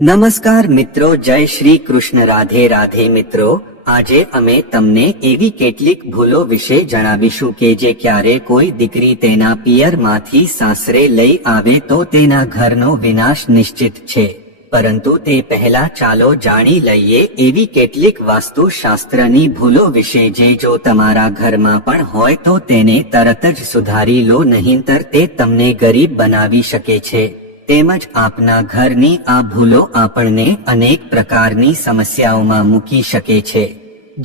નમસ્કાર મિત્રો, જય શ્રી કૃષ્ણ, રાધે રાધે મિત્રો. આજે અમે તમને એવી કેટલીક ભૂલો વિશે જણાવીશું કે જે ક્યારે કોઈ દીકરી તેના પિયરમાંથી સાસરે લઈ આવે તો તેના ઘરનો વિનાશ નિશ્ચિત છે. પરંતુ તે પહેલા ચાલો જાણી લઈએ એવી કેટલીક વાસ્તુશાસ્ત્રની ભૂલો વિશે જે જો તમારા ઘરમાં પણ હોય તો તેને તરત જ સુધારી લો, નહીંતર તે તમને ગરીબ બનાવી શકે છે. તેમજ આપના ઘરની આ ભૂલો આપણને અનેક પ્રકારની સમસ્યાઓમાં મૂકી શકે છે.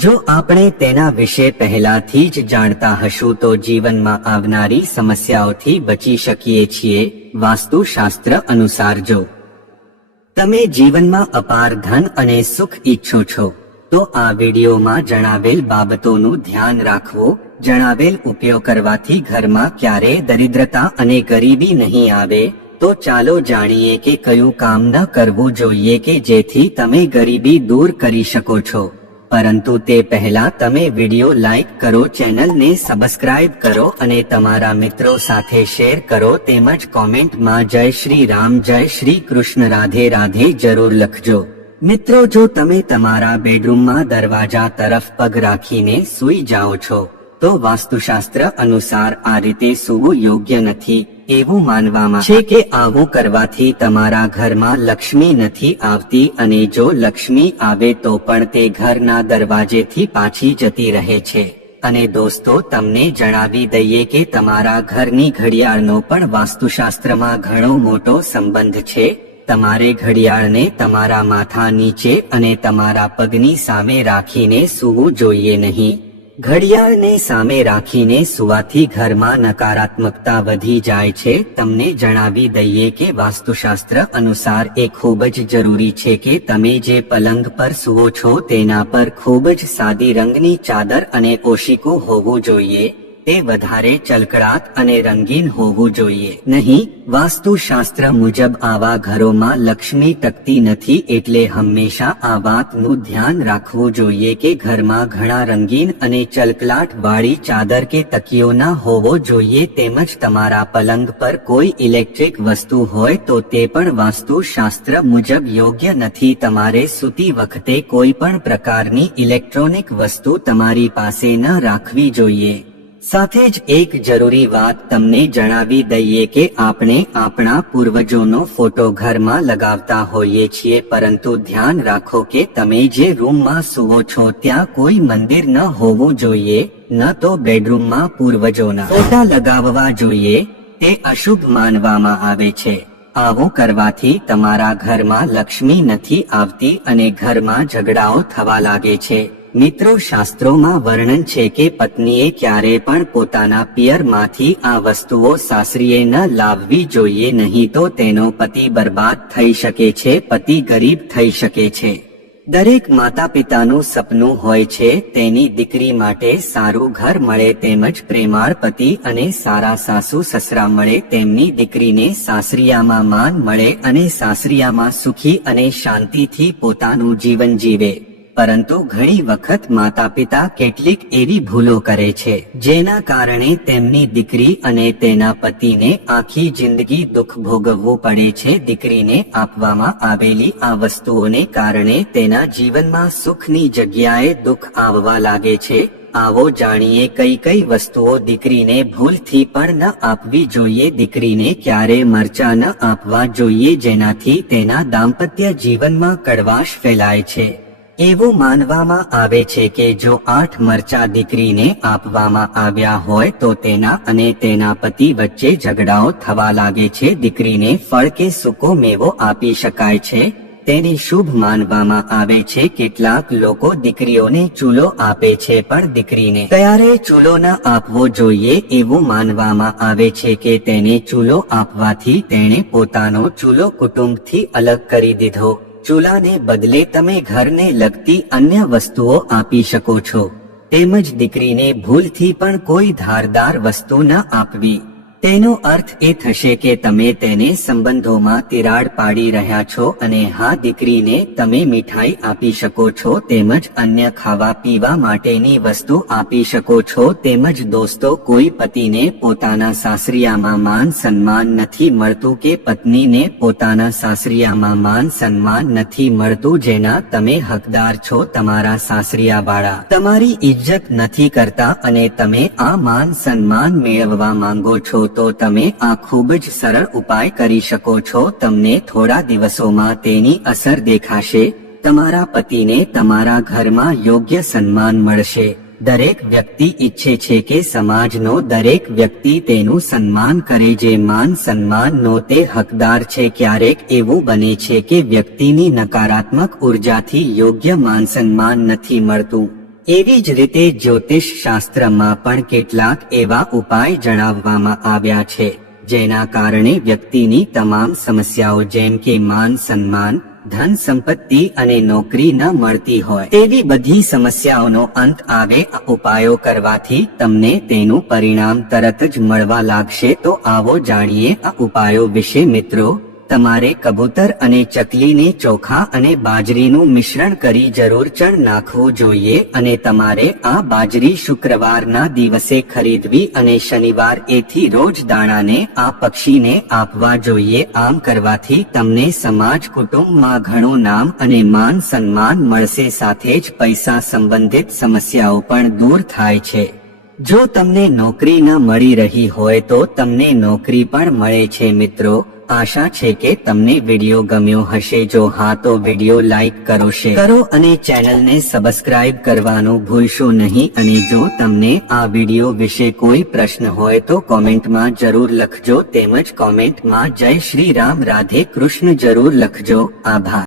જો આપણે તેના વિશે પહેલાથી જ જાણતા હશું તો જીવનમાં આવનારી સમસ્યાઓથી બચી શકીએ છીએ. વાસ્તુશાસ્ત્ર અનુસાર જો તમે જીવનમાં અપાર ધન અને સુખ ઈચ્છો છો તો આ વિડીયોમાં જણાવેલ બાબતોનું ધ્યાન રાખવું. જણાવેલ ઉપયોગ કરવાથી ઘરમાં ક્યારેય દરિદ્રતા અને ગરીબી નહીં આવે. તો ચાલો જાણીએ કે કયું કામ ન કરવું જોઈએ કે જેથી તમે ગરીબી દૂર કરી શકો છો. પરંતુ તે પહેલા તમે વિડીયો લાઈક કરો, ચેનલને સબસ્ક્રાઇબ કરો અને તમારા મિત્રો સાથે શેર કરો. તેમજ કોમેન્ટમાં જય શ્રી રામ, જય શ્રી કૃષ્ણ, રાધે રાધે જરૂર લખજો. મિત્રો, જો તમે તમારા બેડરૂમમાં દરવાજા તરફ પગ રાખીને સૂઈ જાઓ છો તો વાસ્તુશાસ્ત્ર અનુસાર આ રીતે સૂવું યોગ્ય નથી. એવું માનવામાં છે કે આવું કરવાથી તમારા ઘરમાં લક્ષ્મી નથી આવતી અને જો લક્ષ્મી આવે તો પણ તે ઘરના દરવાજેથી પાછી જતી રહે છે. અને દોસ્તો, તમને જણાવી દઈએ કે તમારા ઘરની ઘડિયાળનો પણ વાસ્તુશાસ્ત્રમાં ઘણો મોટો સંબંધ છે. તમારે ઘડિયાળને તમારા માથા નીચે અને તમારા પગની સામે રાખીને સૂવું જોઈએ નહીં. ઘડિયાળને સામે રાખીને સુવાથી ઘરમાં નકારાત્મકતા વધી જાય છે. તમને જણાવી દઈએ કે વાસ્તુશાસ્ત્ર અનુસાર એ ખૂબ જ જરૂરી છે કે તમે જે પલંગ પર સૂવો છો તેના પર ખૂબ જ સાદી રંગની ચાદર અને ઓશિકું હોવું જોઈએ. તે વધારે ચળકળાટ અને રંગીન હોવું જોઈએ નહીં. વાસ્તુશાસ્ત્ર મુજબ આવા ઘરોમાં લક્ષ્મી ટકતી નથી, એટલે હંમેશા આ વાતનું ધ્યાન રાખવું જોઈએ કે ઘરમાં ઘણા રંગીન અને ચળકળાટ વાળી ચાદર કે તકિયો ન હોવો જોઈએ. તેમજ તમારા પલંગ પર કોઈ ઇલેક્ટ્રિક વસ્તુ હોય તો તે પણ વાસ્તુશાસ્ત્ર મુજબ યોગ્ય નથી. તમારે સૂતી વખતે કોઈ પણ પ્રકારની ઇલેક્ટ્રોનિક વસ્તુ તમારી પાસે ન રાખવી જોઈએ. સાથે જ એક જરૂરી વાત તમને જણાવી દઈએ કે આપણે આપણા પૂર્વજોનો ફોટો ઘરમાં લગાવતા હોઈએ છીએ, પરંતુ ધ્યાન રાખો કે તમે જે રૂમમાં સૂવો છો ત્યાં કોઈ મંદિર ન હોવું જોઈએ, ન તો બેડરૂમમાં પૂર્વજોના ફોટા લગાવવા જોઈએ. તે અશુભ માનવામાં આવે છે. આવું કરવાથી તમારા ઘરમાં લક્ષ્મી નથી આવતી અને ઘરમાં ઝઘડાઓ થવા લાગે છે. મિત્રો, શાસ્ત્રોમાં વર્ણન છે કે પત્નીએ ક્યારે પણ પોતાના પિયરમાંથી આ વસ્તુઓ સાસરીએ ન લાવવી જોઈએ, નહીં તો તેનો પતિ બરબાદ થઈ શકે છે, પતિ ગરીબ થઈ શકે છે. દરેક માતા પિતાનું સપનું હોય છે તેની દીકરી માટે સારું ઘર મળે, તેમજ પ્રેમાળ પતિ અને સારા સાસુ સસરા મળે. તેમની દીકરીને સાસરિયામાં માન મળે અને સાસરિયામાં સુખી અને શાંતિથી પોતાનું જીવન જીવે. પરંતુ ઘણી વખત માતા પિતા કેટલીક એવી ભૂલો કરે છે જેના કારણે તેમની દીકરી અને તેના પતિને આખી જિંદગી દુઃખ ભોગવવું પડે છે. દીકરીને આપવામાં આવેલી આ વસ્તુઓને કારણે તેના જીવનમાં સુખની જગ્યાએ દુઃખ આવવા લાગે છે. આવો જાણીએ કઈ કઈ વસ્તુઓ દીકરીને ભૂલથી પણ ન આપવી જોઈએ. દીકરીને ક્યારે મરચાં ન આપવા જોઈએ જેનાથી તેના દાંપત્ય જીવનમાં કડવાશ ફેલાય છે. એવું માનવામાં આવે છે કે જો 8 મરચાં દીકરીને આપવામાં આવ્યા હોય તો તેના અને તેના પતિ વચ્ચે ઝઘડાઓ થવા લાગે છે. દીકરીને ફળ કે સૂકો મેવો આપી શકાય છે, તેને શુભ માનવામાં આવે છે. કેટલાક લોકો દીકરીઓને ચૂલો આપે છે પણ દીકરીને ક્યારેય ચૂલો ન આપવો જોઈએ. એવું માનવામાં આવે છે કે તેને ચૂલો આપવાથી તેણે પોતાનો ચૂલો કુટુંબથી અલગ કરી દીધો. ચૂલાને બદલે તમે ઘરને લગતી અન્ય વસ્તુઓ આપી શકો છો. તેમજ દીકરીને ભૂલથી પણ કોઈ ધારદાર વસ્તુ ન આપવી. તેનો અર્થ એ થશે કે તમે તેને સંબંધોમાં તિરાડ પાડી રહ્યા છો અને હા, દીકરીને તમે મીઠાઈ આપી શકો છો, તેમજ અન્ય ખાવા પીવા માટેની વસ્તુ આપી શકો છો, તેમજ દોસ્તો, કોઈ પતિને પોતાના સાસરિયામાં માન સન્માન નથી મળતું કે પત્નીને પોતાના સાસરિયામાં માન સન્માન નથી મળતું, જેના તમે હકદાર છો, તમારા સાસરિયાવાળા તમારી ઇજ્જત નથી કરતા અને તમે આ માન સન્માન મેળવવા માંગો છો, તો તમે આ ખૂબ જ સરળ ઉપાય કરી શકો છો. તમને થોડા દિવસોમાં તેની અસર દેખાશે. તમારા પતિને તમારા ઘરમાં યોગ્ય સન્માન મળશે. દરેક વ્યક્તિ ઈચ્છે છે કે સમાજનો દરેક વ્યક્તિ તેનું સન્માન કરે, જે માન સન્માનનો તે હકદાર છે. ક્યારેક એવું બને છે કે વ્યક્તિની નકારાત્મક ઉર્જાથી યોગ્ય માન સન્માન નથી મળતું. એવી જ રીતે જ્યોતિષ શાસ્ત્રમાં પણ કેટલાક એવા ઉપાય જણાવવામાં આવ્યા છે જેના કારણે વ્યક્તિની તમામ સમસ્યાઓ જેમ કે માન સન્માન, ધન સંપત્તિ અને નોકરી ન મળતી હોય તેવી બધી સમસ્યાઓનો અંત આવે. આ ઉપાયો કરવાથી તમને તેનું પરિણામ તરત જ મળવા લાગશે. તો આવો જાણીએ આ ઉપાયો વિશે મિત્રો. તમારે કબૂતર અને ચકલીને ચોખા અને બાજરીનું મિશ્રણ કરી જરૂર ચણ નાખવું જોઈએ અને તમારે આ બાજરી શુક્રવારના દિવસે ખરીદવી અને શનિવાર એથી રોજ દાણાને આ પક્ષીને આપવા જોઈએ. આમ કરવાથી તમને સમાજ કુટુંબમાં ઘણું નામ અને માન સન્માન મળશે, સાથે જ પૈસા સંબંધિત સમસ્યાઓ પણ દૂર થાય છે. જો તમને નોકરી ન મળી રહી હોય તો તમને નોકરી પણ મળે છે મિત્રો. આશા છે કે તમને વિડીયો ગમ્યો હશે. જો હા તો વિડીયો લાઈક કરો, શેર કરો અને ચેનલને સબસ્ક્રાઇબ કરવાનું ભૂલશો નહીં. અને જો તમને આ વિડીયો વિશે કોઈ પ્રશ્ન હોય તો કોમેન્ટમાં જરૂર લખજો, તેમજ કોમેન્ટમાં જય શ્રી રામ, રાધે કૃષ્ણ જરૂર લખજો. આભાર.